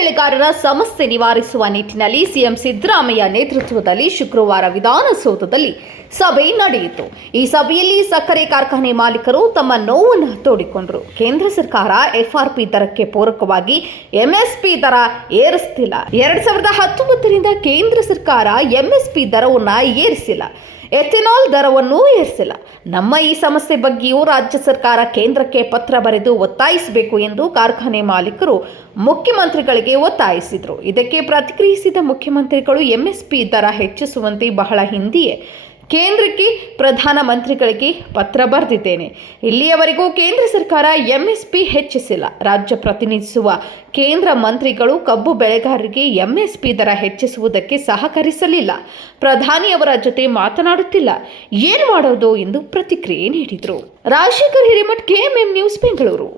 ಬೆಳೆಗಾರರ ಸಮಸ್ಯೆ ನಿವಾರಿಸುವ ನಿಟ್ಟಿನಲ್ಲಿ ಸಿಎಂ ಸಿದ್ದರಾಮಯ್ಯ ನೇತೃತ್ವದಲ್ಲಿ ಶುಕ್ರವಾರ ವಿಧಾನಸೌಧದಲ್ಲಿ ಸಭೆ ನಡೆಯಿತು. ಈ ಸಭೆಯಲ್ಲಿ ಸಕ್ಕರೆ ಕಾರ್ಖಾನೆ ಮಾಲೀಕರು ತಮ್ಮ ನೋವನ್ನು ತೋಡಿಕೊಂಡರು. ಕೇಂದ್ರ ಸರ್ಕಾರ ಎಫ್ಆರ್ಪಿ ದರಕ್ಕೆ ಪೂರಕವಾಗಿ ಎಂಎಸ್ಪಿ ದರ ಏರಿಸ್ತಿಲ್ಲ. ಎರಡ್ ಸಾವಿರದ ಹತ್ತೊಂಬತ್ತರಿಂದ ಕೇಂದ್ರ ಸರ್ಕಾರ ಎಂಎಸ್ಪಿ ದರವನ್ನು ಏರಿಸಿಲ್ಲ. ಎಥೆನಾಲ್ ದರವನ್ನು ಏರಿಸಿಲ್ಲ. ನಮ್ಮ ಈ ಸಮಸ್ಯೆ ಬಗ್ಗೆಯೂ ರಾಜ್ಯ ಸರ್ಕಾರ ಕೇಂದ್ರಕ್ಕೆ ಪತ್ರ ಬರೆದು ಒತ್ತಾಯಿಸಬೇಕು ಎಂದು ಕಾರ್ಖಾನೆ ಮಾಲೀಕರು ಮುಖ್ಯಮಂತ್ರಿಗಳಿಗೆ ಒತ್ತಾಯಿಸಿದರು. ಇದಕ್ಕೆ ಪ್ರತಿಕ್ರಿಯಿಸಿದ ಮುಖ್ಯಮಂತ್ರಿಗಳು, ಎಂಎಸ್ಪಿ ದರ ಹೆಚ್ಚಿಸುವಂತೆ ಬಹಳ ಹಿಂದೆಯೇ ಕೇಂದ್ರಕ್ಕೆ ಪ್ರಧಾನಮಂತ್ರಿಗಳಿಗೆ ಪತ್ರ ಬರೆದಿದ್ದೇನೆ. ಇಲ್ಲಿಯವರೆಗೂ ಕೇಂದ್ರ ಸರ್ಕಾರ ಎಂಎಸ್ಪಿ ಹೆಚ್ಚಿಸಿಲ್ಲ. ರಾಜ್ಯ ಪ್ರತಿನಿಧಿಸುವ ಕೇಂದ್ರ ಮಂತ್ರಿಗಳು ಕಬ್ಬು ಬೆಳೆಗಾರರಿಗೆ ಎಂಎಸ್ಪಿ ದರ ಹೆಚ್ಚಿಸುವುದಕ್ಕೆ ಸಹಕರಿಸಲಿಲ್ಲ. ಪ್ರಧಾನಿಯವರ ಜೊತೆ ಮಾತನಾಡುತ್ತಿಲ್ಲ. ಏನು ಮಾಡೋದು ಎಂದು ಪ್ರತಿಕ್ರಿಯೆ ನೀಡಿದರು. Rajashekar Hiremath, KMM news, Bengaluru.